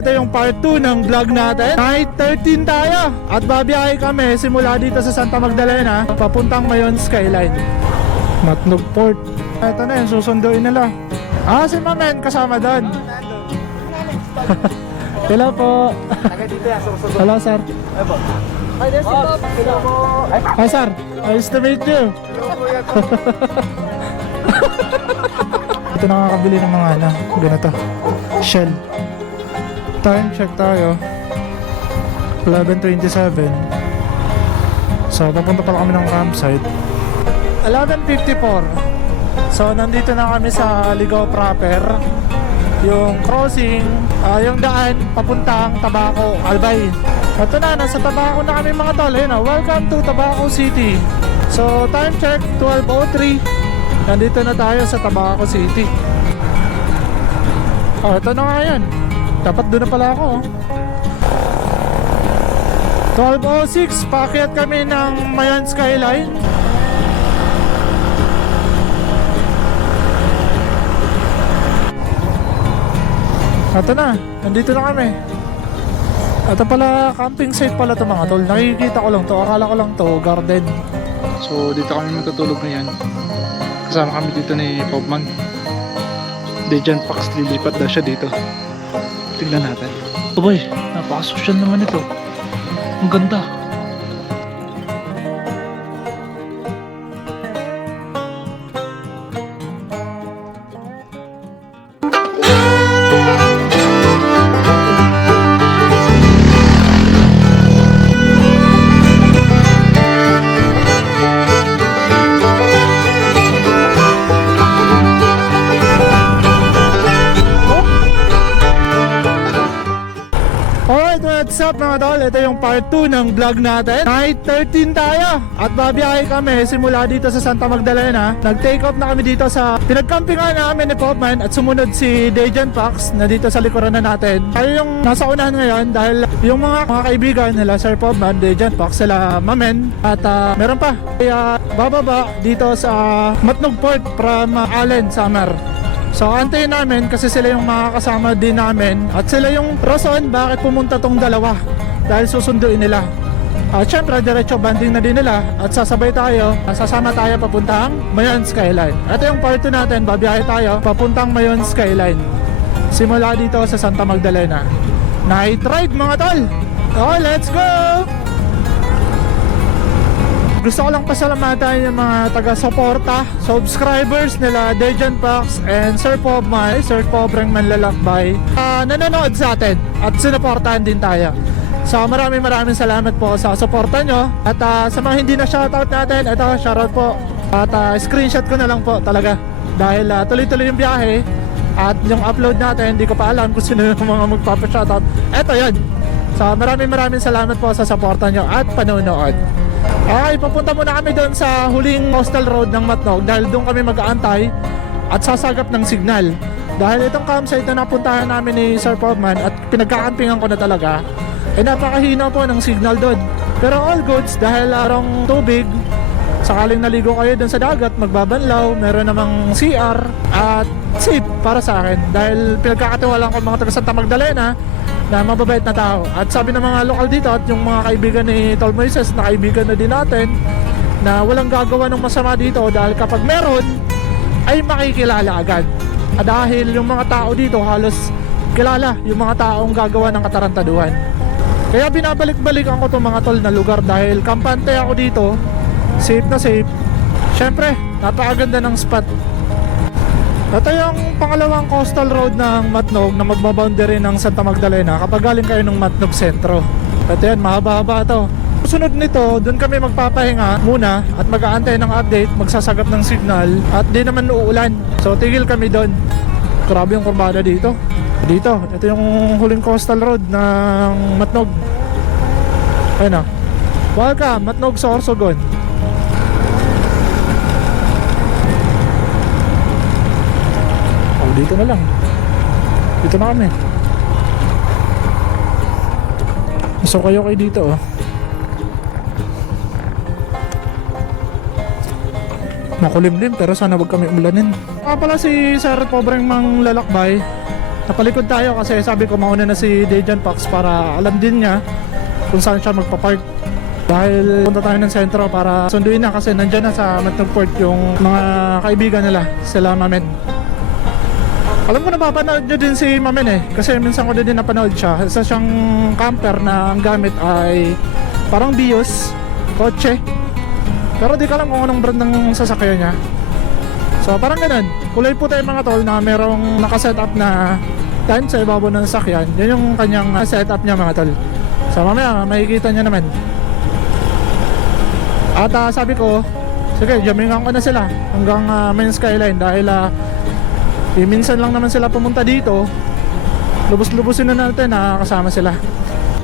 Ito yung part 2 ng vlog natin. Night 13 tayo at babiyahe kami simula dito sa Santa Magdalena papuntang Mayon Skyline, Matnog Port. Ito na yung susunduin nila. Si Mamen kasama doon. Hello po. Hello sir. Hi sir, nice to meet you. Ito nakakabili ng mga ganito Shell. Time check tayo 11:27. So papunta pala kami ng campsite 11:54. So nandito na kami sa Ligao proper. Yung crossing, yung daan papuntang Tabaco, Albay. Ito na, nasa Tabaco na kami mga tol. Welcome to Tabaco City. So time check 12:03. Nandito na tayo sa Tabaco City. Ito na nga yan. Dapat doon na pala ako. 12:06, paakyat kami ng Mayon Skyline. Ito na, nandito na kami. Ito pala, camping site pala ito mga tol. Nakikita ko lang to, akala ko lang to garden. So dito kami matutulog ngayon. Kasama kami dito ni Popman. Dejan Pax, lilipat daw siya dito. Tignan natin. Oh boy, napaka-social naman ito. Ang ganda. What's up mga tol? Ito yung part 2 ng vlog natin. Night 13 tayo at babiyahe kami simula dito sa Santa Magdalena. Nag-take off na kami dito sa pinagkampingan namin ni Popman at sumunod si Dejan Pax na dito sa likuran na natin. Tayo yung nasa unahan ngayon dahil yung mga kaibigan nila Sir Popman, Dejan Pax, sila Mamen at meron pa. Kaya bababa dito sa Matnog Port from Allen, Samar. So antayin namin kasi sila yung makakasama din namin at sila yung rason bakit pumunta tong dalawa dahil susunduin nila. At syempre diretso banding na din nila at sasabay tayo, sasama tayo papuntang Mayon Skyline. Ito yung part 2 natin, babiyahe tayo papuntang Mayon Skyline simula dito sa Santa Magdalena. Night ride mga tol. Let's go! Gusto ko lang pasalamatan yung mga taga-suporta, subscribers nila Dejan Pax and Sir Pobmay, Sir Pobreng Manlalakbay, nanonood sa atin at sinuportahan din tayo. So maraming salamat po sa suporta nyo. At sa mga hindi na shoutout natin, ito shoutout po. At screenshot ko na lang po talaga dahil tuloy-tuloy yung biyahe. At yung upload natin, hindi ko pa alam kung sino yung mga magpapa-shoutout. Ito yun. So maraming salamat po sa suporta nyo at panonood. Okay, papunta muna kami doon sa huling coastal road ng Matnog dahil doon kami mag-aantay at sasagap ng signal. Dahil itong campsite na napuntahan namin ni Sir Popman at pinagkakampingan ko na talaga, napakahina po ng signal doon. Pero all goods dahil arong tubig, sakaling naligo kayo doon sa dagat, magbabanlaw, meron namang CR at safe para sa akin. Dahil pinagkakatiwalaan ko mga taga Santa Magdalena na mababait na tao. At sabi ng mga lokal dito at yung mga kaibigan ni Tol Moises na kaibigan na din natin na walang gagawa ng masama dito dahil kapag meron ay makikilala agad. Dahil yung mga tao dito halos kilala yung mga taong gagawa ng katarantaduhan. Kaya binabalik-balikan ko itong mga tol na lugar dahil kampante ako dito, safe na safe. Syempre, napakaganda ng spot. Ito yung pangalawang coastal road ng Matnog na magbaboundary ng Santa Magdalena kapag galing kayo ng Matnog Sentro. Ito yan, mahaba-haba ito. Sunod nito, doon kami magpapahinga muna at mag-aantay ng update, magsasagap ng signal at di naman uulan. So tigil kami doon. Grabe yung kurbada dito. Ito yung huling coastal road ng Matnog. Ayun na. Welcome, Matnog Sorsogon. Dito na lang. Dito na kami. So kayo dito Makulimlim pero sana wag kami umulanin. Pala si Sir Pobreng Manlalakbay napalikod tayo kasi sabi ko mauna na si Dejan Pax para alam din niya kung saan siya magpa-park. Dahil punta tayo ng sentro para sunduin na kasi nandyan na sa Matnog Port yung mga kaibigan nila, sila Mamen. Alam ko napapanood nyo din si Mamen eh, kasi minsan ko din napanood siya. Isa siyang camper na ang gamit ay parang Vios, kotse. Pero di ko alam kung anong brand ng sasakyan niya. So parang ganun, kulay puti yung mga tol na merong nakasetup na tent sa ibabaw ng sasakyan. Yun yung kanyang setup niya mga tol. So mamaya makikita nyo naman. At sabi ko, sige, jamingan ko na sila hanggang main skyline dahil minsan lang naman sila pumunta dito. Lubos-lubusin na natin na kasama sila.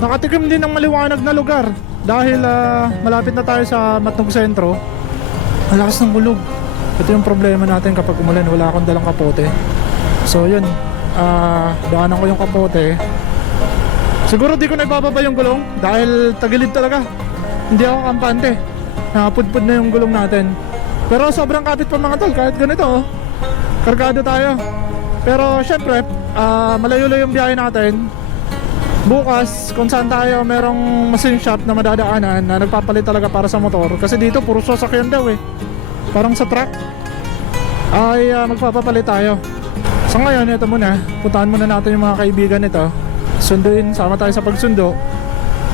Nakatikim din ng maliwanag na lugar dahil malapit na tayo sa Matnog Sentro. Malakas ng gulog. Ito yung problema natin kapag umulan, wala akong dalang kapote. So yun, daanan ko yung kapote. Siguro di ko na ibababa yung gulong dahil tagilid talaga. Hindi ako kampante. Nakapudpud na yung gulong natin. Pero sobrang kapit pa mga tol, kahit ganito oh. Kargado tayo. Pero syempre, malayo-layo yung biyahe natin. Bukas, kung saan tayo merong machine shop na madadaanan na nagpapalit talaga para sa motor. Kasi dito, puro sasakyan daw eh. Parang sa truck ay magpapapalit tayo. So ngayon, ito muna. Puntahan muna natin yung mga kaibigan nito. Sunduin, sama tayo sa pagsundo.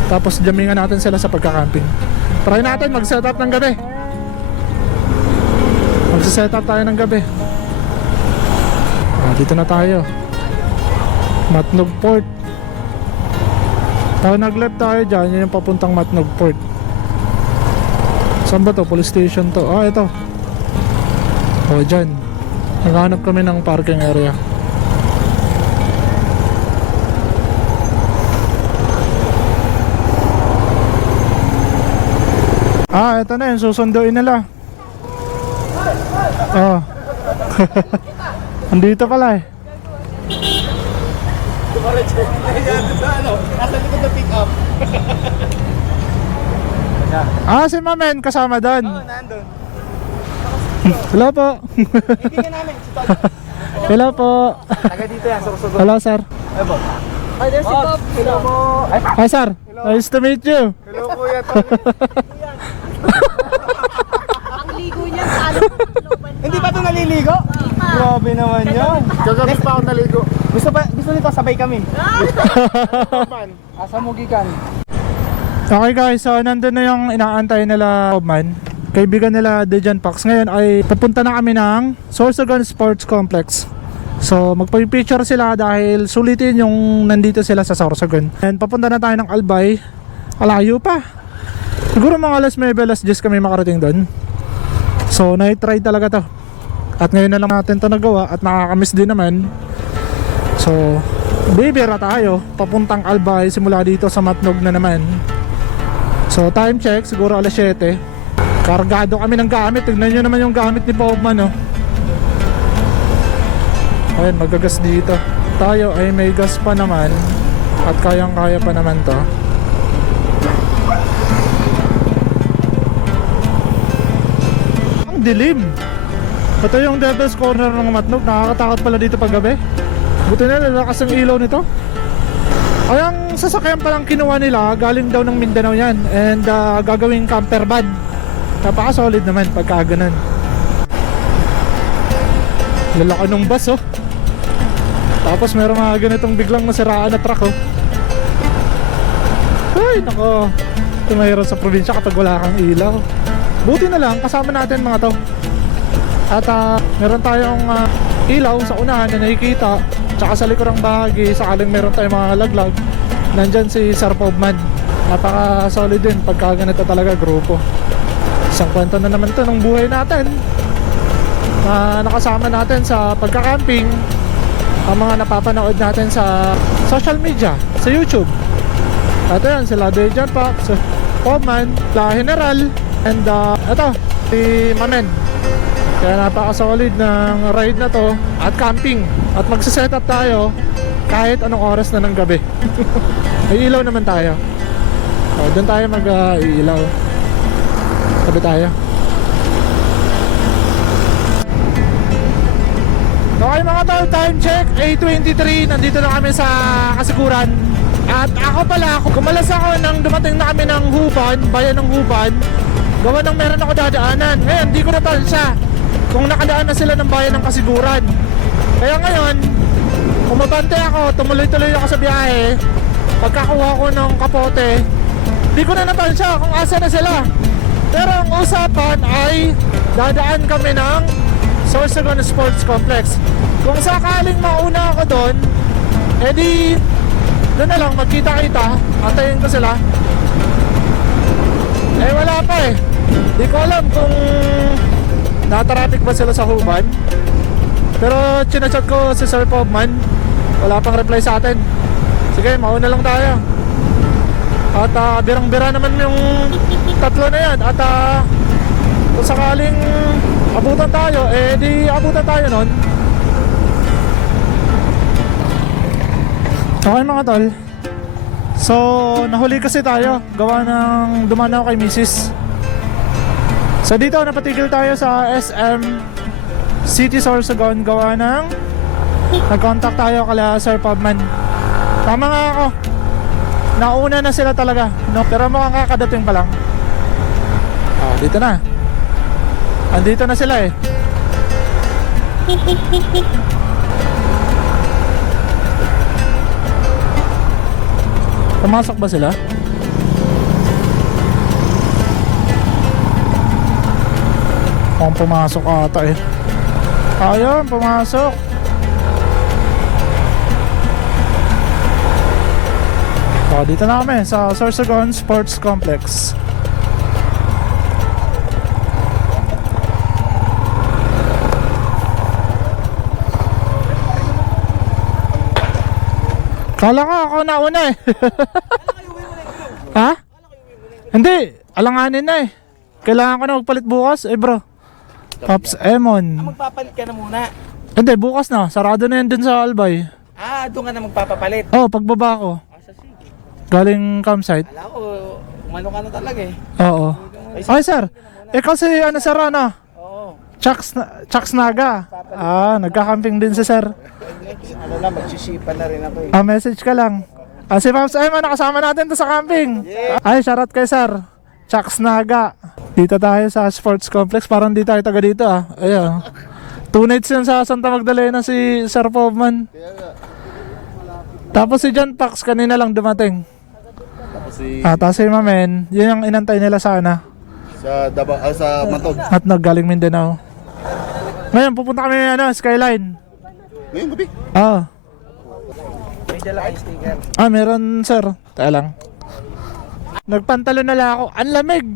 Tapos jamingan natin sila sa pagkakamping. Try natin mag-setup ng gabi. Mag-setup tayo ng gabi. Dito na tayo. Matnog Port. Tayo nag-left tayo dyan. Yan yung papuntang Matnog Port. Saan ba to? Police station to. Ito. Dyan. Naghanap kami ng parking area. Ito na yun, susunduin nila. Andito pala eh. Nasa likod na pick up. Si Mamen kasama doon. Nandun. Hello po. Ibigyan namin. Hello po. Taga dito yan, susunod. Hello sir. Hi, there's si Bob. Hello po. Hi sir. Nice to meet you. Hello kuya. Ang ligo niya sa ano? Hindi pa ito naliligo? Grabe naman yun. Kagabi pa ako naligo. Gusto nito sabay kami. Asa Mugikan. Okay guys, so nandun na yung inaantay nila man. Kaibigan nila Dejan Pax. Ngayon ay papunta na kami ng Sorsogon Sports Complex. So magpa-picture sila dahil sulitin yung nandito sila sa Sorsogon. And papunta na tayo ng Albay. Alayo pa. Siguro mga alas 9, alas 10 kami makarating doon. So night ride talaga to. At ngayon na lang natin to nagawa at nakakamiss din naman. So bibira tayo papuntang Albay simula dito sa Matnog na naman. So time check siguro alas 7. Kargado kami ng gamit. Tignan nyo naman yung gamit ni Pobman oh. Ayun, magagas dito. Tayo ay may gas pa naman. At kayang kaya pa naman to. Ang dilim. Ito yung Devil's Corner ng Matnog. Nakakatakot pala dito pag gabi. Buti na lalakas ang ilaw nito. Ay, ang sasakyan palang kinuha nila galing daw ng Mindanao yan. And gagawing camper van. Napaka solid naman pagka ganun. Lalaki ng bus oh. Tapos meron mga ganitong biglang masiraan na truck oh. Ay nako, ito mahirap sa probinsya kapag wala kang ilaw. Buti na lang kasama natin mga to. At meron tayong ilaw sa unahan na nakikita. Tsaka sa likurang bahagi sakaling meron tayong mga laglag. Nandyan si Sir Pobman. Napaka solid din pagka ganito talaga grupo. Isang kwento na naman to ng buhay natin na nakasama natin sa pagka-camping. Ang mga napapanood natin sa social media, sa YouTube. At yan, sila Dejan Pax, Pobman, La General, and ito, si Mamen. Kaya napaka-solid ng ride na to at camping. At magsiset up tayo kahit anong oras na ng gabi. May ilaw naman tayo. So, doon tayo mag-ilaw. Tabi tayo. Okay mga tol, time check 8:23, nandito na kami sa Kasiguran. At ako pala, kumalas ako nang dumating na kami ng Huban, bayan ng Huban. Gawa ng meron ako dadaanan. Ngayon, di ko natansya kung nakadaan na sila ng bayan ng Kasiguran. Kaya ngayon, umabante ako, tumuloy-tuloy ako sa biyahe. Pagkakuha ko ng kapote, di ko na natansya kung asa na sila. Pero ang usapan ay dadaan kami ng Sorsogon Sports Complex. Kung sakaling mauna ako doon, edi doon na lang magkita-kita. Antayin ko sila. Eh wala pa eh. Di ko alam kung natraffic ba sila sa Huban. Pero chinachat ko si Sir Pobman, wala pang reply sa atin. Sige, mauna lang tayo. At birang-bira naman yung tatlo na yan. At kung sakaling abutan tayo, eh di abutan tayo nun. Okay mga tol. So, nahuli kasi tayo. Gawa ng dumaan ako kay Mrs. So dito napatigil tayo sa SM City Sorsogon. Gawa ng nag-contact tayo kala Sir Pobman. Tama nga ako, nauna na sila talaga, no? Pero mukhang kakadating pa lang. Dito na. Andito na sila eh. Pumasok ba sila? Mukhang pumasok ata eh. Ayun, pumasok. So, dito na kami sa Sorsogon Sports Complex. Kala ko ako nauna eh. Ha? Hindi, alanganin na eh. Kailangan ko na magpalit bukas eh bro. Pops Emon. Magpapalit ka na muna. Hindi, bukas na. Sarado na yan dun sa Albay. Doon ka na magpapapalit. Pagbaba ko. Galing campsite. Alam ko, umano ka na talaga eh. Oo. Ay sir, ikaw si ano sir ano? Oo. Chucks Naga. Nagka-camping din si sir. Ano na, magsisipan na rin ako eh. Message ka lang. Si Pops Emon, nakasama natin to sa camping. Ay, shoutout kay sir. Chucks Naga. Dito tayo sa sports complex. Parang di tayo taga dito ah. Ayun. 2 nights yan sa Santa Magdalena si Sir Pobman. Tapos si John Pax kanina lang dumating. Tapos si Mamen, yun yung inantay nila sana. Sa sa Matog. At naggaling Mindanao. Ngayon pupunta kami Skyline. Ngayon gabi. May dala kayo sticker. Meron sir. Tayo lang. Nagpantalo na lang ako. Ang lamig.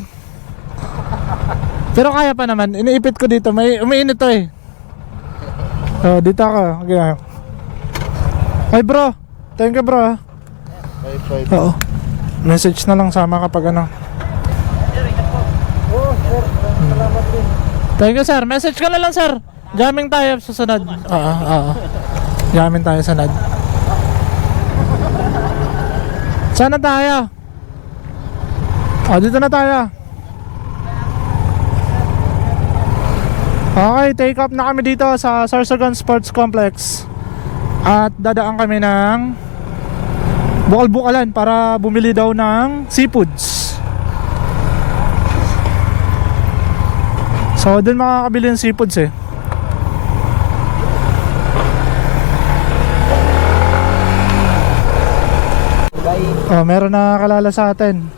Pero kaya pa naman. Iniipit ko dito. May umiinit to eh. So dito ako. Okay. Ay bro. Thank you bro. Oo. Message na lang sama kapag ano. Salamat din. Thank you sir. Message ka na lang sir. Jamming tayo sa sunod. Oo. Jamming tayo sa sunod. Sana tayo. Dito na tayo. Okay, take up na kami dito sa Sorsogon Sports Complex. At dadaan kami ng Bukal-Bukalan para bumili daw ng seafoods. So doon makakabili ng seafoods eh. Meron na kalala sa atin.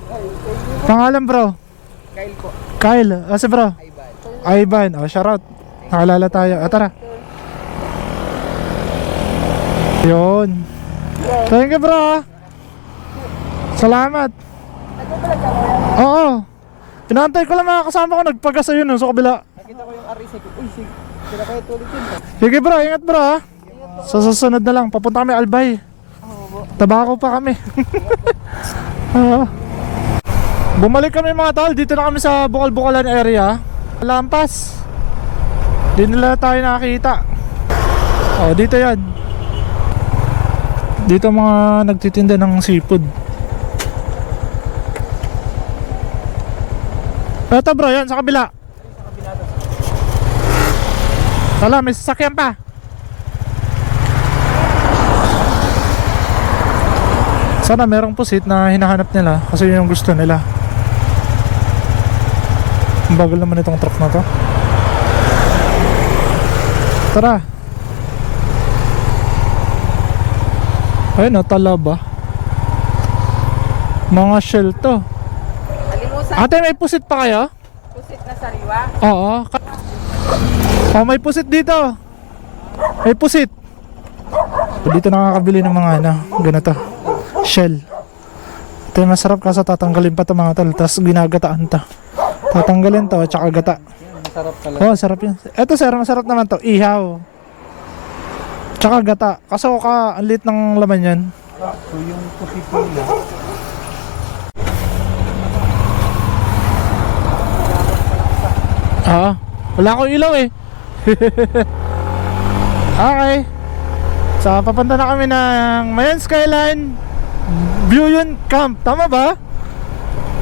Pangalan bro? Kyle po. Kyle. Si bro? Ivan. Shoutout. Nakalala tayo. Tara. Yun. Thank you bro. Salamat. Oo. Inaantay ko lang mga kasama ko. Nagpagasa yun sa kabila. Nakita ko yung RS. Uy, sila kayo tulad yun. Sige bro, ingat bro ha. Sa susunod na lang, papunta kami Albay. Tabako pa kami. Bumalik kami mga tol. Dito na kami sa Bukal-Bukalan area. Lampas. Di nila tayo nakakita. Dito yan. Dito mga nagtitinda ng seafood. Ito bro, yan sa kabila. Tala, may sasakyan pa. Sana merong pusit na hinahanap nila kasi yun yung gusto nila. Ang bagal naman itong truck na to. Tara. Ayun o, talaba. Mga shell to. Alimusan, Ate, may pusit pa kayo? pusit na sariwa. Oo. Oh, may pusit dito. May pusit. Dito nakakabili ng mga ano, ganito. Shell. Ito yung masarap kasi tatanggalin pa ito mga tol. Tapos ginagataan to. Tatanggalin to, tsaka gata. Masarap talaga. Oh, sarap yun. Ito sir, masarap naman to. Ihaw. Tsaka gata. Kaso ang liit ng laman yan. So yung pusipula. Wala akong ilaw eh. Okay. So, papunta na kami ng Mayan Skyline View yun Camp. Tama ba?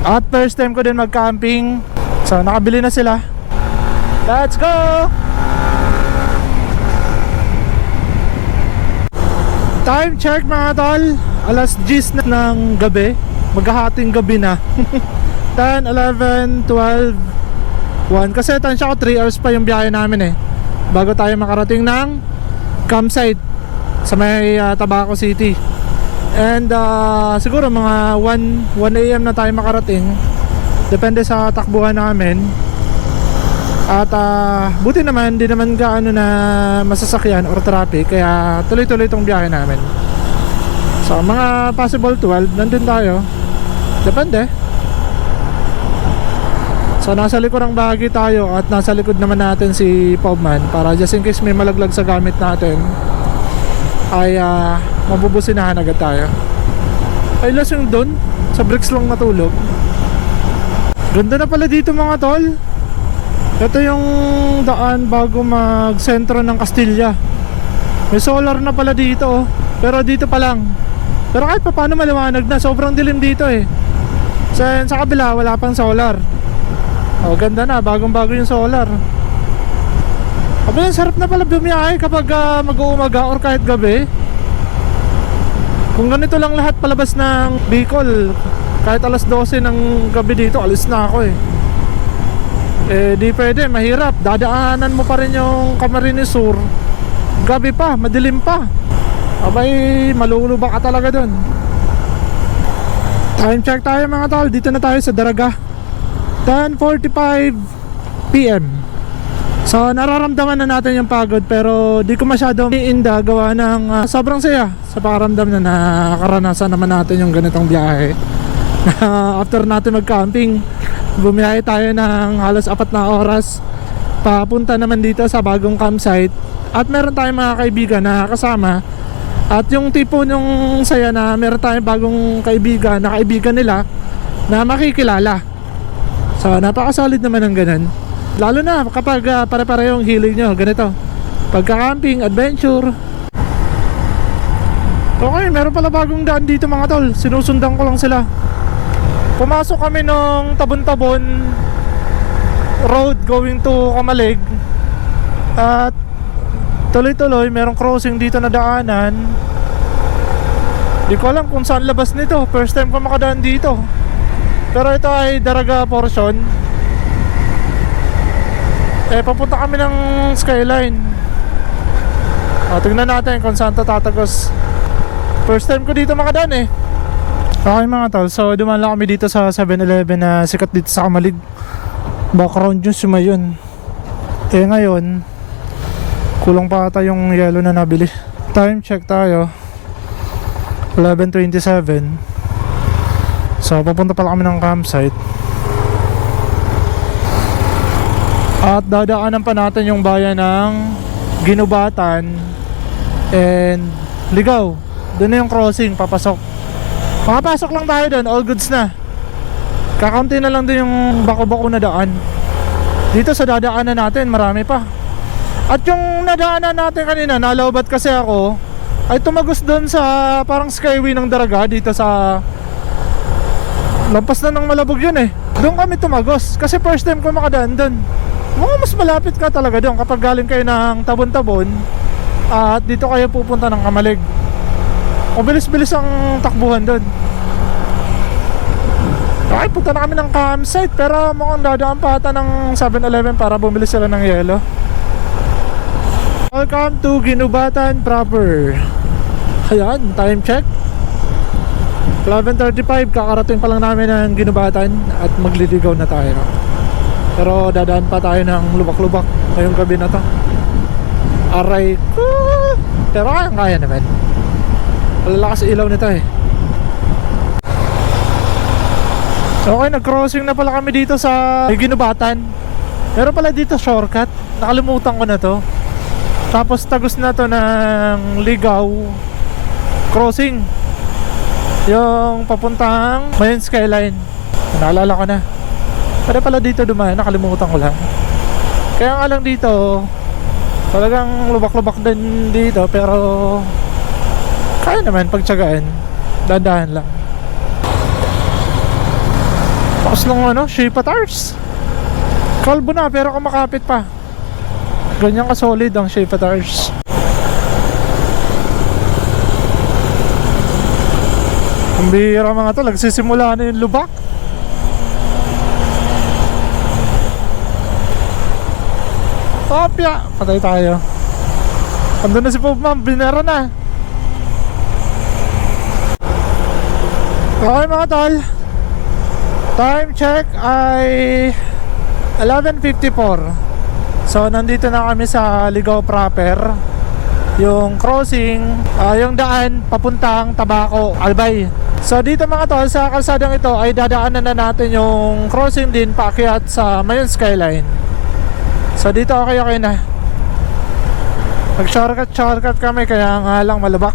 At first time ko din mag-camping. So, nakabili na sila. Let's go! Time check mga tol. Alas 10 na ng gabi. Maghahating gabi na. 10, 11, 12, 1. Kasi tansya ko 3 hours pa yung biyahe namin eh, bago tayo makarating ng campsite sa may Tabaco City. And siguro mga 1 AM na tayo makarating. Depende sa takbuhan namin. At buti naman, di naman gaano na masasakyan or traffic. Kaya tuloy-tuloy itong biyahe namin. So mga possible 12, nandun tayo. Depende. So nasa likod ng bahagi tayo at nasa likod naman natin si Pobman para just in case may malaglag sa gamit natin ay mabubusinahan agad tayo. Ay lasing doon, sa bricks lang natulog. Ganda na pala dito mga tol. Ito yung daan bago mag-sentro ng Castilla. May solar na pala dito oh. Pero dito pa lang. Pero kahit pa paano maliwanag na, sobrang dilim dito eh. Sa kabila wala pang solar. Oh, ganda na, bagong-bago yung solar. Aba, sarap na pala bumiyahe kapag mag-uumaga or kahit gabi. Kung ganito lang lahat palabas ng Bicol, kahit alas 12 ng gabi dito, alis na ako eh. Eh, di pwede, mahirap. Dadaanan mo pa rin yung Camarines Sur. Gabi pa, madilim pa. Abay, malulubak ka talaga dun. Time check tayo mga tol, dito na tayo sa Daraga. 10:45 PM. So nararamdaman na natin yung pagod, pero di ko masyadong iinda gawa ng sobrang saya sa pakiramdam na nakaranasan naman natin yung ganitong biyahe. After natin mag-camping, bumiyahe tayo ng halos 4 na oras papunta naman dito sa bagong campsite. At meron tayong mga kaibigan na kasama. At yung tipo yung saya na meron tayong bagong kaibigan na kaibigan nila na makikilala. So napakasolid naman ng ganun. Lalo na kapag pare-parehong hilig nyo ganito, pagka-camping, adventure. Okay, meron pala bagong daan dito mga tol. Sinusundan ko lang sila. Pumasok kami nung Tabon-Tabon road going to Kamalig. At tuloy-tuloy merong crossing dito na daanan. Di ko alam kung saan labas nito. First time ko makadaan dito. Pero ito ay Daraga portion. Eh, papunta kami ng Skyline. Tingnan natin kung saan to tatagos. First time ko dito makadaan eh. Okay mga tol, so dumaan lang kami dito sa 7-Eleven na sikat dito sa Kamalig. Background yung sumayon. Eh ngayon, kulang pa ata yung yellow na nabili. Time check tayo, 11:27. So papunta pala kami ng campsite. At dadaanan pa natin yung bayan ng Ginubatan and Ligaw. Doon na yung crossing, papasok. Makapasok lang tayo doon, all goods na. Kakaunti na lang din yung bako-bako na daan. Dito sa dadaanan natin, marami pa. At yung nadaanan natin kanina, nalawbat kasi ako, ay tumagos doon sa parang skyway ng Daraga dito sa lampas na ng Malabog yun eh. Doon kami tumagos kasi first time ko makadaan doon. Mas malapit ka talaga doon kapag galing kayo ng Tabon-Tabon at dito kayo pupunta ng Kamalig. Mabilis-bilis ang takbuhan doon. Okay, punta na kami ng campsite pero mukhang dadaan pa ata ng 7-Eleven para bumili sila ng yelo. Welcome to Ginubatan proper. Ayan, time check 11:35, kakarating pa lang namin ng Ginubatan at magliligaw na tayo. Pero dadaan pa tayo ng lubak-lubak ngayong gabi na to. Aray ko! Pero kaya naman. Malalakas ilaw nito eh. Okay, nag-crossing na pala kami dito sa Ginubatan. Meron pala dito shortcut. Nakalimutan ko na to. Tapos tagos na to ng Ligaw crossing. Yung papuntang Mayon Skyline. Naalala ko na. Pero pala dito dumaan, nakalimutan ko lang. Kaya nga lang dito, talagang lubak-lubak din dito. Pero kaya naman pagtsagaan. Dandahan lang. Tapos nung Shepa Tires. Kalbo na pero kumakapit pa. Ganyan ka solid ang Shepa Tires. Ang bihira mga to, nagsisimula na yung lubak. Topya! Patay tayo. Andun na si Pope Ma'am, binera na. Okay mga tol, time check ay 11:54. So nandito na kami sa Ligaw proper. Yung crossing, yung daan papuntang Tabaco, Albay. So dito mga tol, sa kalsadang ito ay dadaanan na natin yung crossing din paakyat sa Mayon Skyline. So dito okay na. Nag-shortcut kami kaya nga lang malubak.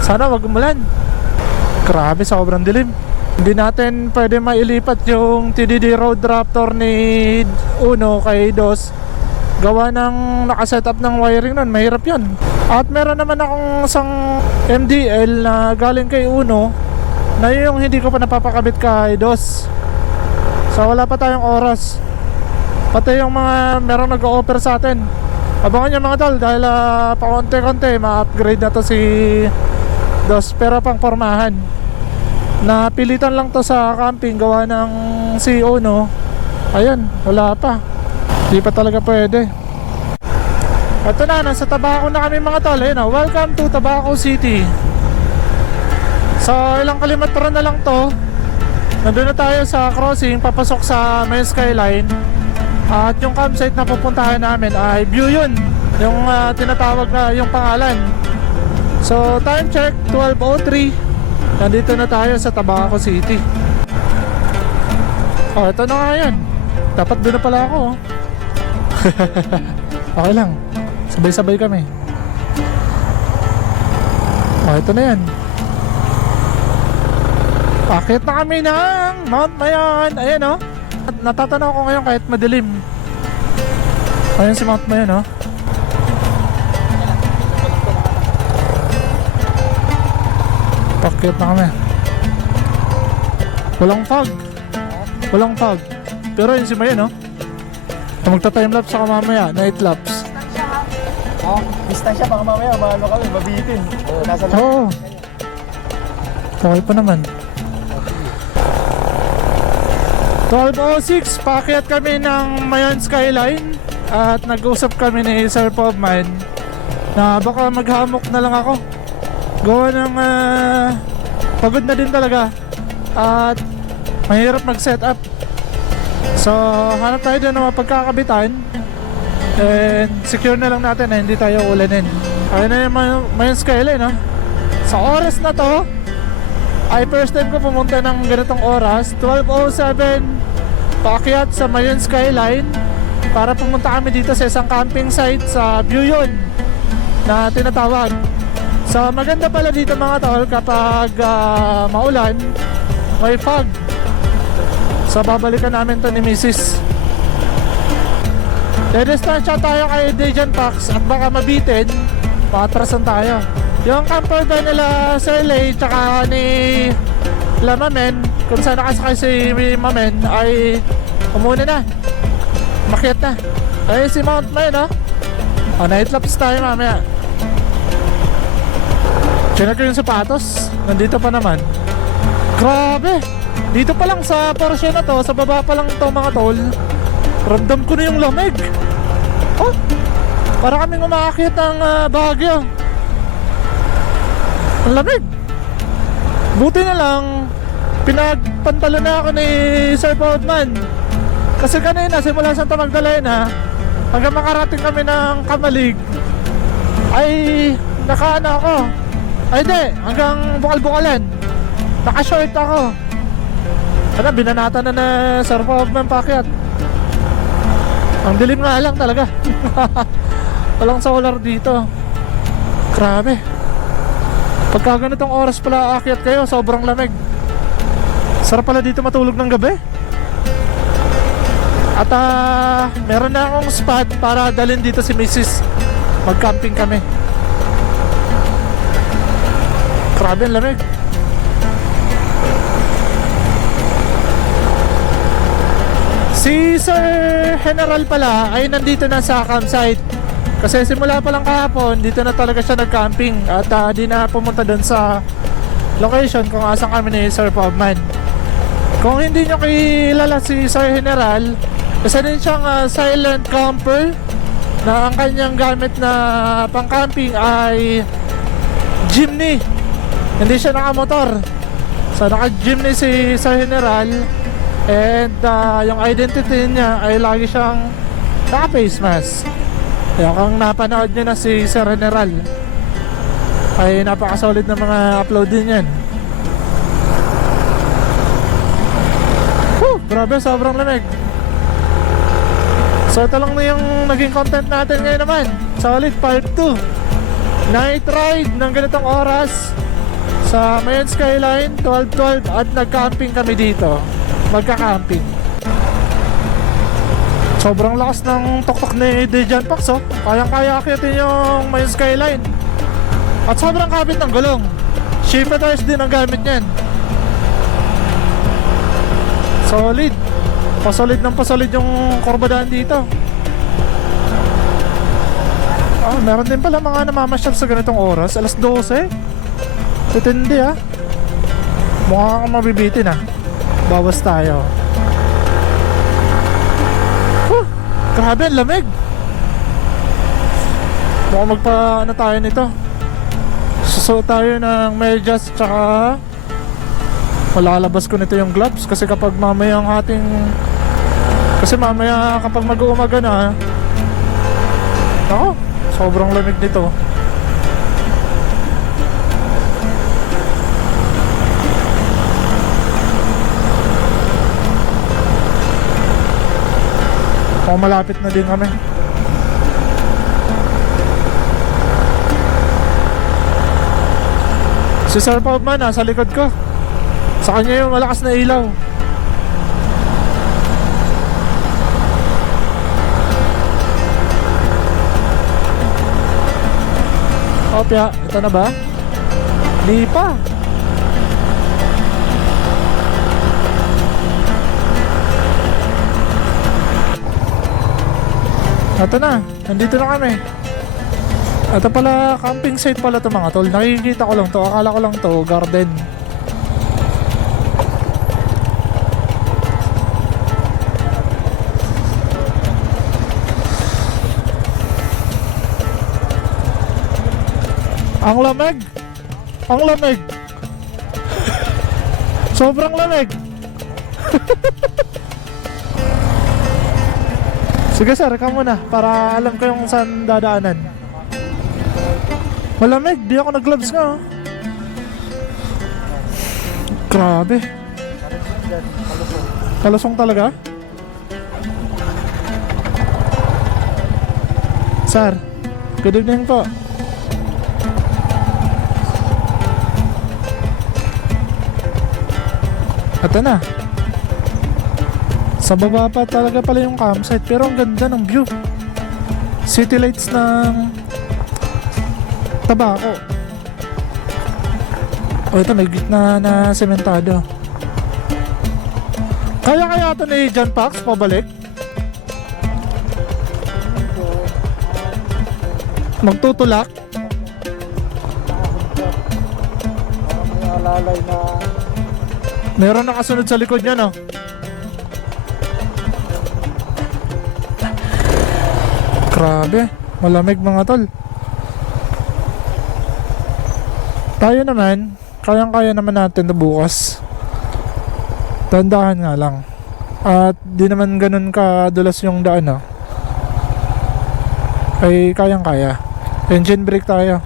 Sana wag umulan. Grabe, sobrang dilim. Hindi natin pwede mailipat yung TDD Road Raptor ni Uno kay Dos. Gawa ng nakasetup ng wiring nun, mahirap yun. At meron naman akong isang MDL na galing kay Uno na yung hindi ko pa napapakabit kay Dos. So wala pa tayong oras. Pati yung mga meron nag-o-offer sa atin, abangan nyo mga tol dahil pakonti-konti ma-upgrade na to si Dos, pero pang pormahan. Napilitan lang to sa camping gawa ng CEO no. Ayun, wala pa. Di pa talaga pwede. Ito na, nasa Tabaco na kami mga tol. Ayun, welcome to Tabaco City. So ilang kilometro na lang to. Nandun na tayo sa crossing papasok sa Mayon Skyline. At yung campsite na pupuntahan namin ay View yun. Yung tinatawag na yung pangalan. So time check 12:03. Nandito na tayo sa Tabaco City. Oh, ito na nga yan. Dapat doon na pala ako. Okay lang, sabay-sabay kami. Oh, ito na yan. Akit na kami ng Mount Mayon. Ayan oh. Natatanaw ko ngayon kahit madilim. Ayan si Mount Mayon oh. Pakit na kami. Walang fog. Walang fog. Pero yun si Mayon oh. Magta-timelapse ako mamaya, night lapse. Distansya baka mamaya, maano kami, mabitin. Nasa Oo. Okay pa naman. 12:06, paakyat kami ng Mayon Skyline. At nag-usap kami ni Sir Pobman na baka maghamok na lang ako. Gawa ng pagod na din talaga. At mahirap mag-set up. So hanap tayo doon ng mga pagkakabitan. And secure na lang natin na hindi tayo ulanin. Ayun na yung Mayon Skyline ha. Sa oras na to ay first time ko pumunta ng ganitong oras. 12:07, paakyat sa Mayon Skyline para pumunta kami dito sa isang camping site sa View yun na tinatawag. So maganda pala dito mga tol kapag maulan, may fog. So babalikan namin to ni Mrs. Dedistansya tayo kay Dejan Pax at baka mabitin, maatrasan tayo. Yung camper van nila Sir Lay tsaka ni La Mamen, kung saan nakasakay si Mamen ay umuna na, makiat na. Ay si Mount Mayon oh. Night lapse tayo mamaya. Chinek ko yung sapatos. Nandito pa naman. Grabe. Dito pa lang sa Porsche na to, sa baba pa lang to mga tol, ramdam ko na yung lamig. Oh, para kaming umaakyat ng Baguio. Ang lamig. Buti na lang pinagpantalo na ako ni Sir Podman. Kasi kanina simula Santa Magdalena hanggang makarating kami ng Kamalig ay nakaano ako. Ay di, hanggang Bukal-Bukalan naka-short ako. Ano, binanata na Sir Podman pakyat. Ang dilim nga lang talaga. Walang solar dito. Grabe. Pagka ganitong oras pala aakyat kayo, sobrang lamig. Sarap pala dito matulog ng gabi. At meron na akong spot para dalhin dito si Mrs. Mag-camping kami. Grabe ang lamig. Si Sir General pala ay nandito na sa campsite. Kasi simula pa lang kahapon, dito na talaga siya nag-camping. At di na pumunta dun sa location kung asan kami ni Sir Pobman. Kung hindi nyo kilala si Sir General, isa din siyang silent camper na ang kanyang gamit na pang-camping ay jeepney. Hindi siya nakamotor. So naka-jeepney si Sir General. And yung identity niya ay lagi siyang naka-face mask. Kaya kung napanood nyo na si Sir General, ay napakasolid na mga upload din yan. Grabe, sobrang lamig. So ito lang na yung naging content natin ngayon naman. Solid part 2. Night ride ng ganitong oras sa Mayon Skyline 12-12 at nag-camping kami dito. Magka-camping. Sobrang lakas ng tuktok ni Dejan Pax, oh. Kayang-kaya akyatin yung Mayon Skyline. At sobrang kapit ng gulong. Shaper tires din ang gamit niyan. Solid. Pasolid ng pasolid yung kurbadaan dito. Meron din pala mga namamasyal sa ganitong oras. Alas 12. Titindi ah. Mukha kang mabibitin ah. Bawas tayo. Grabe, ang lamig. Mukhang magpa tayo nito. Susuot tayo ng medyas tsaka malalabas ko nito yung gloves. Kasi kapag mamaya kapag mag-uumaga na, sobrang lamig nito. Malapit na din kami. Si Sir Pobman sa likod ko. Sa kanya yung malakas na ilaw. Opya, ito na ba? Di pa. Ito na, nandito na kami. Ito pala, camping site pala ito mga tol. Nakikita ko lang to, akala ko lang to garden. Ang lamig. Ang lamig. Sobrang lamig. Sige sir, ka muna para alam ko yung saan dadaanan. Malamig, di ako nag-gloves nga. Grabe. Kalusong talaga. Sir, good evening po. Ito na. Sa baba pa talaga pala yung campsite, pero ang ganda ng view. City lights ng Tabaco. Ito may gitna na sementado. Kaya ito ni John Pax pabalik. Magtutulak. alalay na Meron nakasunod sa likod niya, no? Grabe, malamig mga tol. Tayo naman, kayang-kaya naman natin na bukas. Tandahan nga lang. At di naman ganun kadulas yung daan, no? Ay kayang-kaya. Engine brake tayo.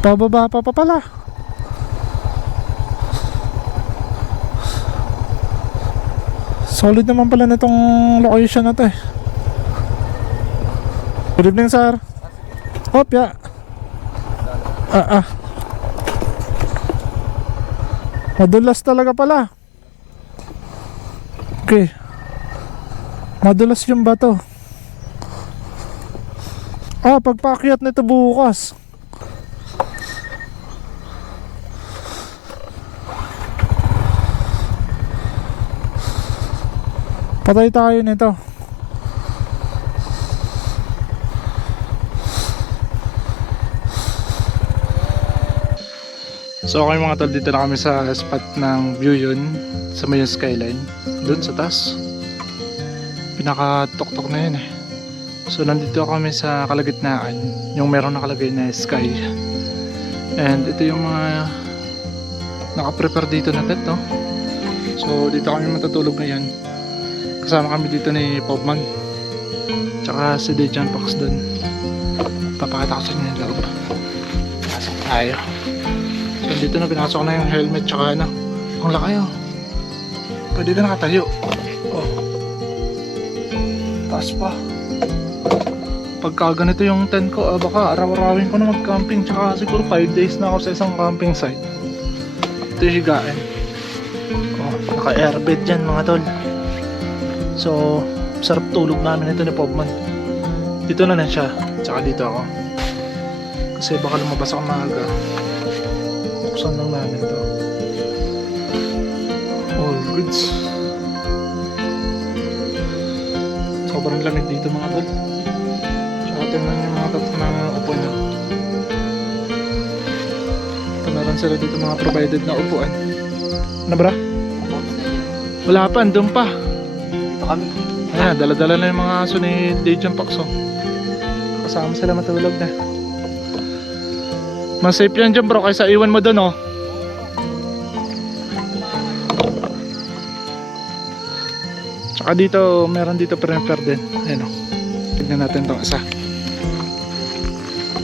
Pababa pa pala. Solid naman pala na itong location na to eh. Good evening, sir. Hop, ya. Madulas talaga pala. Okay. Madulas yung bato. Pagpaakyat nito bukas. Patay tayo nito. So okay mga tol, dito na kami sa spot ng view yun, sa may skyline, dun sa taas. Pinaka-tok-tok na yun eh. So nandito kami sa kalagitnaan, yung meron nakalagay na sky. And ito yung mga naka-prepare dito na tent, no? So dito kami matutulog ngayon. Kasama kami dito ni Pobman, tsaka si Dejan Pax dun. Papakita ko sa inyo yung loob. Pasok tayo. So dito na pinasok na yung helmet tsaka ano. Ang laki oh. Pwede na nakatayo. Oh. Taas pa. Pagka ganito yung tent ko, baka araw-arawin ko na mag-camping. Tsaka siguro 5 days na ako sa isang camping site. Ito yung higaan. Oh, naka-airbed dyan mga tol. So, sarap tulog namin ito ni Pobman. Dito na siya, tsaka dito ako. Kasi baka lumabas ako maaga. Buksan lang namin ito. All goods. Sobrang lamig dito mga tol. Tsaka tingnan yung mga tatlo na upuan na. Ito meron sila dito mga provided na upuan. Ano bra? Wala pa, andun pa. kami. Ayan, dala-dala na yung mga aso ni Dejan Pax. Kasama sila matulog na. Mas safe yan dyan bro, kaysa iwan mo doon oh. Tsaka dito, meron dito perimeter din. Ayan oh. Tignan natin itong isa.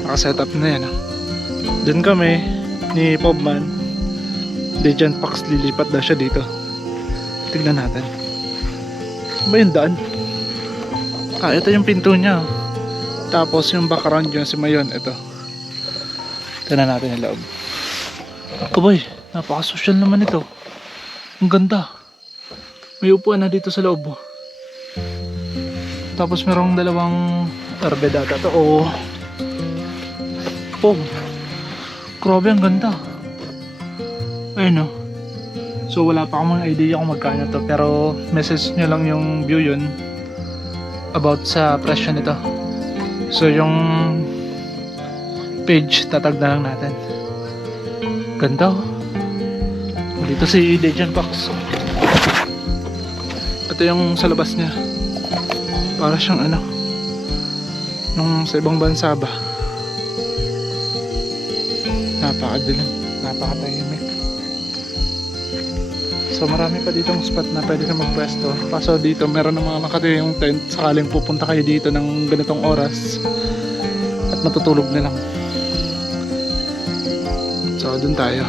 Naka-setup na yan oh. Diyan kami ni Pobman. Dejan Pax, lilipat daw siya dito. Tignan natin. Ba yung daan? Ito yung pinto niya. Tapos yung background yun si Mayon. Ito. Tignan natin yung loob. Aboy, napaka-social naman ito. Ang ganda. May upuan na dito sa loob. Tapos merong dalawang airbed ata to. Oh. Grabe, ang ganda. Ayun oh. So wala pa akong idea kung magkano to, pero message nyo lang yung view yun about sa presyo nito. So yung page tatag na lang natin. Ganda oh. Dito si Dejan Pax. Ito yung sa labas niya. Para siyang ano, nung sa ibang bansa ba. Napakadilim, napakatahimik. So marami pa ditong spot na pwede ka magpwesto. Kaso dito meron ng mga nakatayong tent sakaling pupunta kayo dito ng ganitong oras at matutulog na lang. So dun tayo.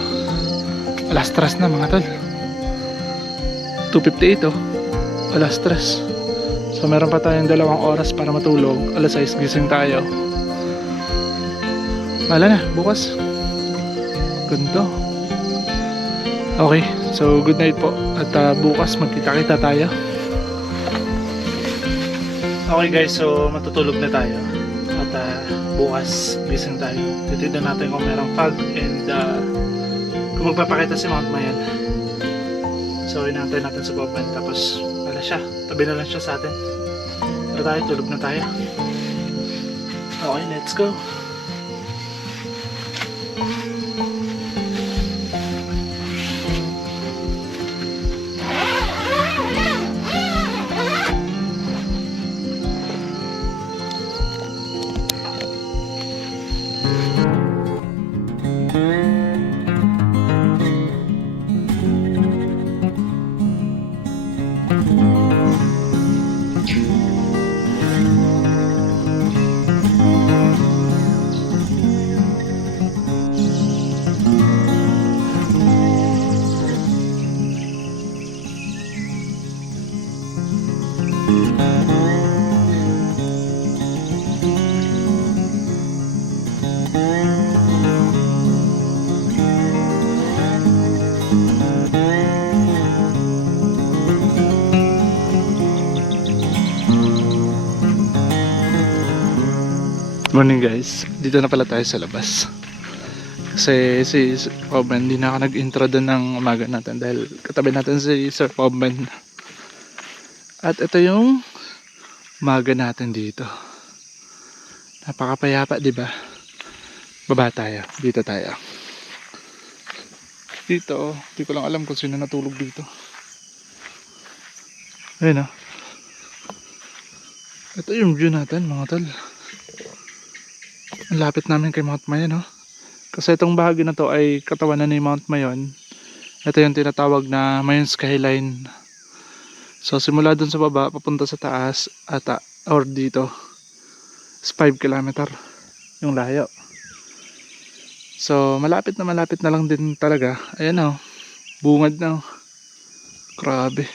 Alas 3 na mga tol. 2:58 oh. Alas 3. So meron pa tayong 2 oras para matulog. Alas 6 gising tayo. Wala na, bukas. Ganda. Okay, so good night po. At bukas magkita-kita tayo. Okay guys, so matutulog na tayo. At bukas gising tayo. Titignan natin kung merong fog and kung magpapakita si Mount Mayan. So inaantay natin sa Pobman. Tapos wala siya, tabi na lang siya sa atin. Tara tayo, tulog na tayo. Okay, let's go. Morning guys, dito na pala tayo sa labas. Kasi si Sir Pobman, hindi na ako nag-intro doon ng umaga natin dahil katabi natin si Sir Pobman. At ito yung umaga natin dito. Napakapayapa, di ba? Baba tayo, dito tayo. Dito, di ko lang alam kung sino natulog dito. Ayun o. Ito yung view natin mga tol. Ang lapit namin kay Mount Mayon, no? Kasi itong bahagi na to ay katawanan ni Mount Mayon. Ito yung tinatawag na Mayon Skyline. So simula dun sa baba papunta sa taas ata or dito is 5 km yung layo. So malapit na lang din talaga. Ayan o, bungad na o. Grabe.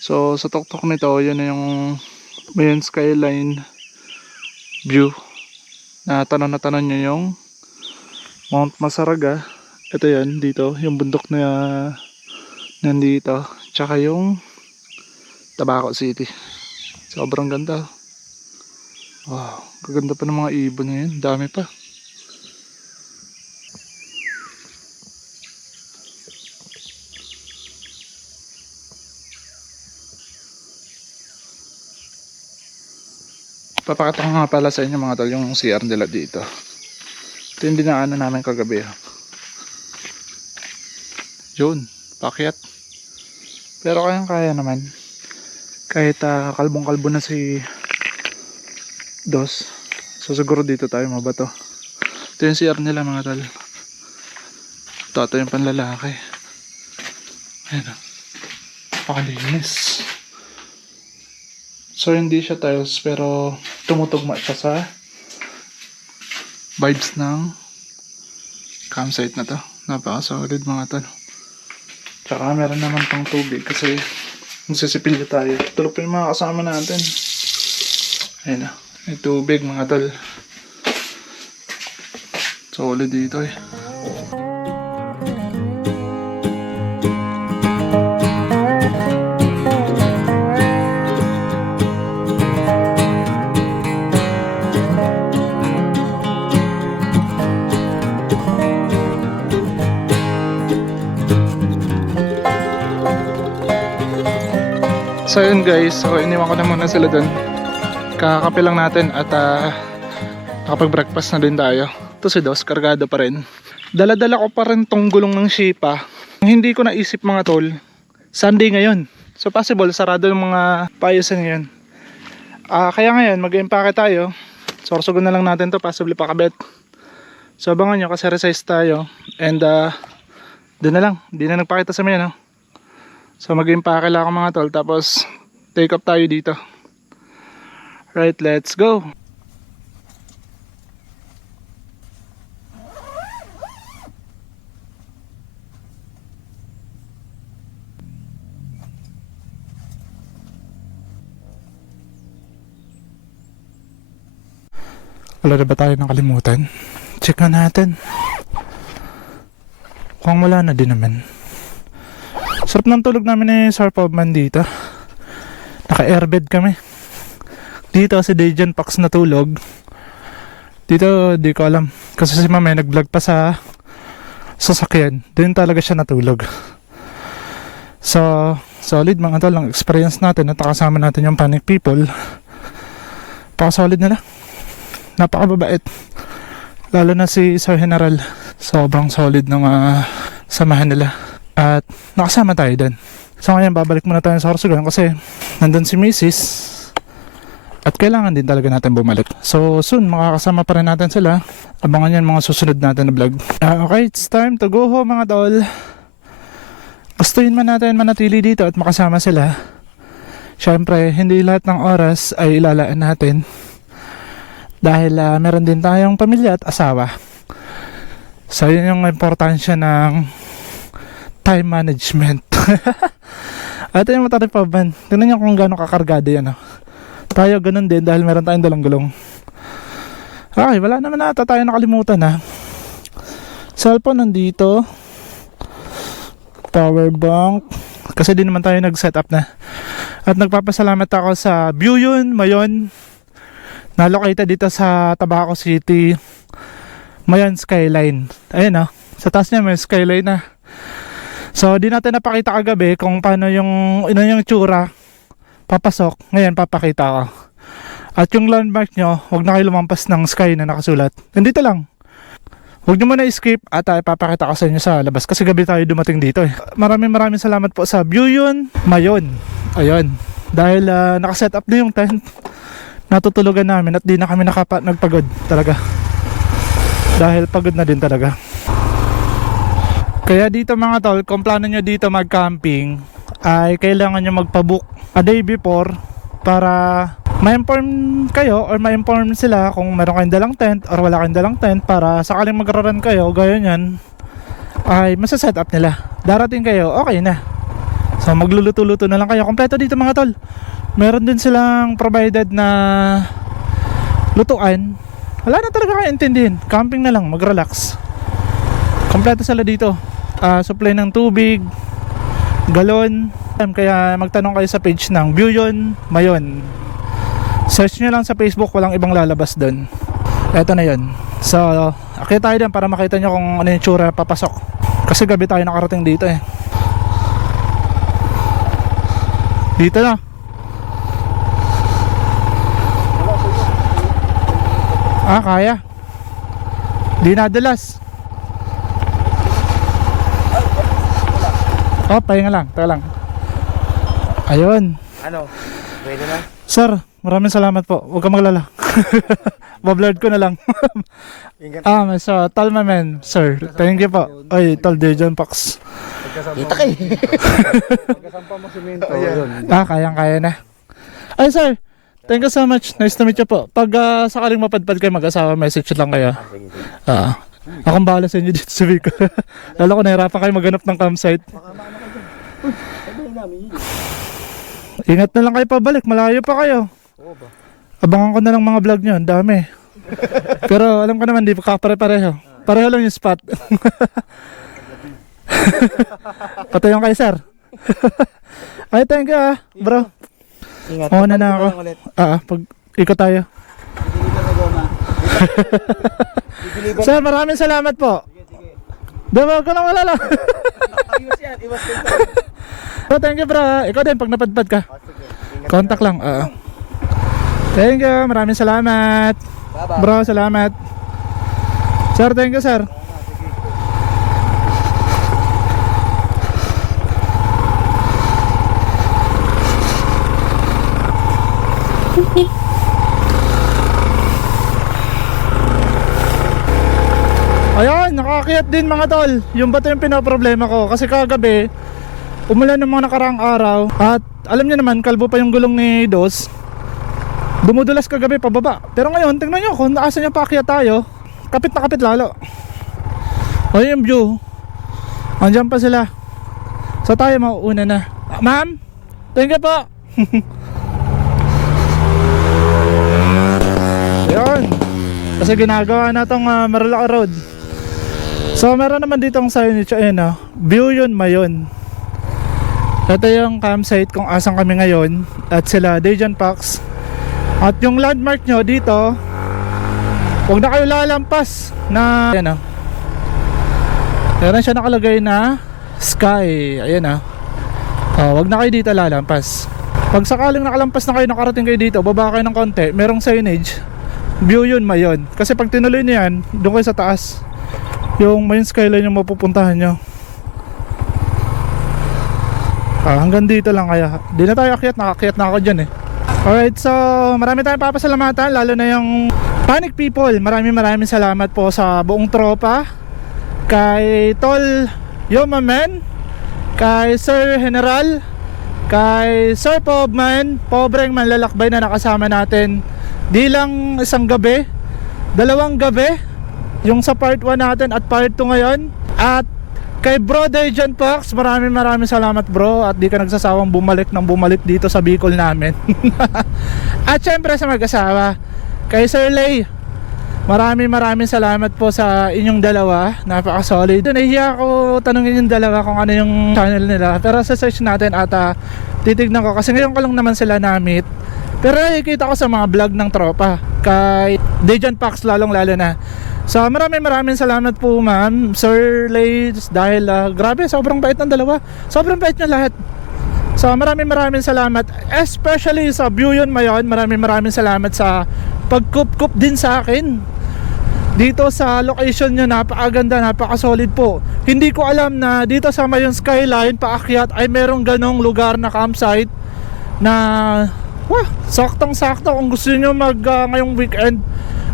So sa tuktok nito, yun na yung Mayon Skyline view. Na tanong nyo yung Mount Masaraga. Ito yan, dito, yung bundok na nandito. Tsaka yung Tabaco City. Sobrang ganda. Wow, gaganda pa ng mga ibon ngayon. Dami pa. Papakita ko nga pala sa inyo mga tol yung CR nila dito. Ito yung dinaanan namin kagabi. Yun, pakyat. Pero kaya naman. Kahit kalbong-kalbo na si Dos. So siguro dito tayo mabato. Ito yung CR nila mga tol. Ito yung panlalaki. Ayan o. Pakalinis. So hindi siya tiles pero tumutugma siya sa vibes ng campsite na to. Napaka-solid mga tol. Tsaka meron naman pang tubig kasi magsisipilyo tayo. Tulog pa yung mga kasama natin. Ayun na. May tubig mga tol. Solid dito eh. So yun guys, so iniwan ko na muna sila dun. Kakape lang natin at nakapag-breakfast na din tayo. Ito si Dos, kargado pa rin. Dala-dala ko pa rin tong gulong ng Shipa. Hindi ko naisip mga tol, Sunday ngayon. So possible, sarado yung mga payasan ngayon. Kaya ngayon, mag-impake tayo. Sorsogon na lang natin to, possibly pakabet. So abangan nyo kasi resize tayo. And doon na lang, di na nagpakita sa mga no? So mag-impake lang ako mga tol, tapos take up tayo dito. Right, let's go. Wala na ba tayo nakalimutan? Check na natin. Kung wala na din naman. Sarap ng tulog namin ni Sir Pobman dito. Naka-airbed kami. Dito si Dejan Pax natulog. Dito di ko alam. Kasi si Mama nag-vlog pa sa sasakyan. Doon talaga siya natulog. So, solid mga tol ang experience natin at kasama natin yung Panic People. Paka-solid nila. Napakababait. Lalo na si Sir General. Sobrang solid ng samahan nila. At nakasama tayo doon. So ngayon babalik muna tayo sa Sorsogon kasi nandun si Mrs. At kailangan din talaga natin bumalik. So soon makakasama pa rin natin sila. Abangan yan mga susunod natin na vlog. Okay, it's time to go home mga tol. Gustuin man natin manatili dito at makasama sila. Syempre hindi lahat ng oras ay ilalaan natin. Dahil meron din tayong pamilya at asawa. So yun yung importansya ng time management. At yung matari pa ban. Tingnan nyo kung gaano kakargado yan. Tayo ganun din dahil meron tayong dalang gulong. Okay, wala naman ata tayo nakalimutan ha. Cellphone nandito. Power bank. Kasi di naman tayo nag-setup na. At nagpapasalamat ako sa Buyun Mayon. Na-located dito sa Tabaco City. Mayon Skyline. Ayun sa taas niya may skyline na. So di natin napakita kagabi kung paano yung tsura papasok. Ngayon papakita ko. At yung landmark nyo, huwag na kayo lumampas ng sky na nakasulat. Nandito lang. Huwag nyo muna escape at ipapakita ko sa inyo sa labas kasi gabi tayo dumating dito Maraming salamat po sa Buyun Mayon. Ayun. Dahil nakaset up na yung tent. Natutulugan namin at di na kami nagpagod talaga. Dahil pagod na din talaga. Kaya dito mga tol, kung plano nyo dito mag-camping ay kailangan nyo magpabook a day before para ma-inform kayo or ma-inform sila kung meron kayong dalang tent or wala kayong dalang tent para sakaling magraran kayo gaya nyan ay masaset up nila. Darating kayo, okay na. So magluluto-luto na lang kayo. Kompleto dito mga tol. Meron din silang provided na lutuan. Wala na talaga kayo intindihin. Camping na lang, mag-relax. Kompleto sila dito. Supply ng tubig, galon. Kaya magtanong kayo sa page ng Buyun Mayon. Search nyo lang sa Facebook, walang ibang lalabas doon. Eto na yun. So, akit tayo din para makita nyo kung ano yung tsura papasok. Kasi gabi tayo nakarating dito Dito na. Kaya. Di nadalas. Pahinga lang. Taga lang. Ayun. Ano? Pwede na? Sir, maraming salamat po. Huwag ka maglala. Bablard ko na lang. So, Talma men, sir. Thank you po. Oy, Tal Dejan Pax. Kita kayo. Pagkasampa mo simento. Kayang-kaya na. Ay, sir. Thank you so much. Nice to meet you po. Pag sakaling mapadpad kayo mag-asawa, message lang kayo. Akong bahala sa inyo dito sa Vico. Lalo ko nahirapan kayo maghanap ng campsite. Ingat na lang kayo pabalik, malayo pa kayo. Abangan ko na lang mga vlog nyo, ang dami. Pero alam ko naman, di pa pare-pareho. Pareho lang yung spot. Patayon kayo sir. Ay, thank you bro. Ingat. Na ako. Pag ikot tayo. Sir, maraming salamat po. Dawa ko lang wala lang. Iwas yan, iwas yan. So, thank you bro. Ikaw din pag napadpad ka. Contact lang. Thank you. Maraming salamat. Bye-bye. Bro, salamat. Sir, thank you sir. Ayun, nakakiyat din mga tol. Yung bato yung pinaproblema ko. Kasi kagabi umulan ng mga nakaraang araw. At alam niyo naman, kalbo pa yung gulong ni Dos. Dumudulas kagabi pababa. Pero ngayon, tingnan nyo kung naasan niya paakyat tayo. Kapit na kapit lalo. Ayun yung view. Andiyan pa sila. So tayo mauuna na. Ma'am, thank you po. Ayun. Kasi ginagawa na itong Marlaca Road. So meron naman dito ang signage. Ayun Buyun Mayon. Ito yung campsite kung asan kami ngayon. At sila Dejan Pax. At yung landmark nyo dito, huwag na kayo lalampas na ayan meron siya nakalagay na sky. Ayan huwag na kayo dito lalampas. Pag sakaling nakalampas na kayo, nakarating kayo dito, baba kayo ng konti, merong signage view yun Mayon. Kasi pag tinuloy niyo yan, doon kayo sa taas, yung Mayon skyline yung mapupuntahan nyo. Hanggang dito lang kaya. Di na tayo akyat, nakakyat na ako dyan eh. Alright, so marami tayong papasalamatan, lalo na yung Panic People. Maraming salamat po sa buong tropa. Kay Tol Yomaman, kay Sir General, kay Sir Pobman, pobreng manlalakbay na nakasama natin. Di lang isang gabi, 2 gabi, yung sa part 1 natin at part 2 ngayon. At kay Bro Dejan Pax, maraming salamat bro. At di ka nagsasawang bumalik dito sa Bicol namin. At syempre sa mag-asawa, kay Sir Lay, maraming salamat po sa inyong dalawa. Napaka-solid. Nahihiya ako tanungin yung dalawa kung ano yung channel nila, pero sa search natin at titignan ko kasi ngayon ko lang naman sila na-meet. Pero nakikita ko sa mga vlog ng tropa, kay Dejan Pax lalong lalo na. So maraming salamat po ma'am, Sir Lay, dahil grabe, sobrang bait ng dalawa. Sobrang bait niya lahat. So maraming salamat, especially sa view yun Mayon. Maraming salamat sa pagkup-kup din sa akin dito sa location nyo. Napakaganda, napaka-solid po. Hindi ko alam na dito sa Mayon skyline paakyat ay merong ganong lugar na campsite na saktong-sakto kung gusto nyo ngayong weekend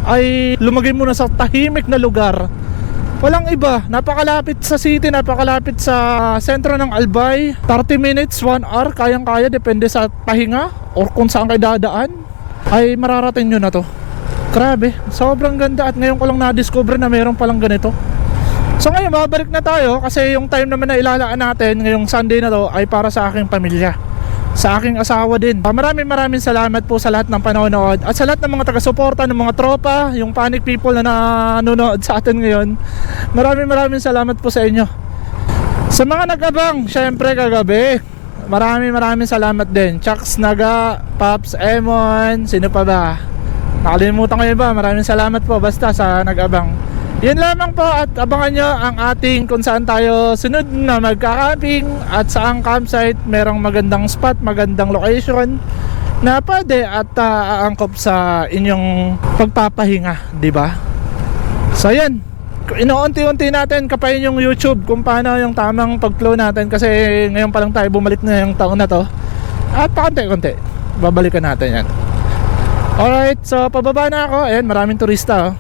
ay lumagay muna sa tahimik na lugar. Walang iba, napakalapit sa city, napakalapit sa sentro ng Albay. 30 minutes, 1 hour, kayang-kaya, depende sa pahinga or kung saan kayo dadaan, ay mararating nyo na to. Grabe, sobrang ganda. At ngayon ko lang na-discover na mayroon palang ganito. So ngayon babalik na tayo, kasi yung time naman na ilalaan natin ngayong Sunday na to ay para sa aking pamilya, sa aking asawa din. Maraming salamat po sa lahat ng panonood at sa lahat ng mga taga-suporta ng mga tropa, yung Panic People na nanonood sa atin ngayon. Maraming salamat po sa inyo. Sa mga nag-abang, syempre kagabi, maraming salamat din. Chucks Naga, Pops Emon, sino pa ba? Nakalimutan ko yun ba? Maraming salamat po basta sa nag-abang. Yun lamang po, at abangan nyo ang ating kung saan tayo sunod na magka-camping at saang campsite merong magandang spot, magandang location na pwede at aangkop sa inyong pagpapahinga, di ba? So yan, inuunti-unti natin kapayin yung YouTube kung paano yung tamang pag-flow natin, kasi ngayon pa lang tayo bumalik na yung taon na to, at pakunti-kunti babalikan natin yan. Alright, so pababa na ako. Ayan, maraming turista oh.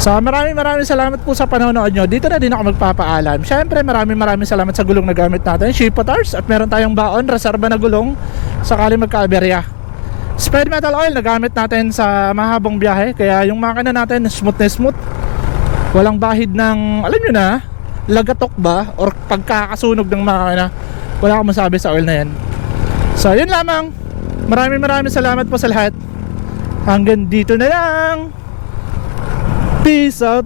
So maraming salamat po sa panonood nyo. Dito na din ako magpapaalam. Syempre maraming salamat sa gulong na gamit natin, Shipotars, at meron tayong baon, reserba na gulong sakali magka-aberya. Speed metal oil na gamit natin sa mahabang biyahe, kaya yung makina natin smooth na smooth. Walang bahid ng, alam nyo na, lagatok ba or pagkakasunog ng makina. Wala akong masabi sa oil na yan. So yun lamang. Maraming salamat po sa lahat. Hanggang dito na lang. Peace out.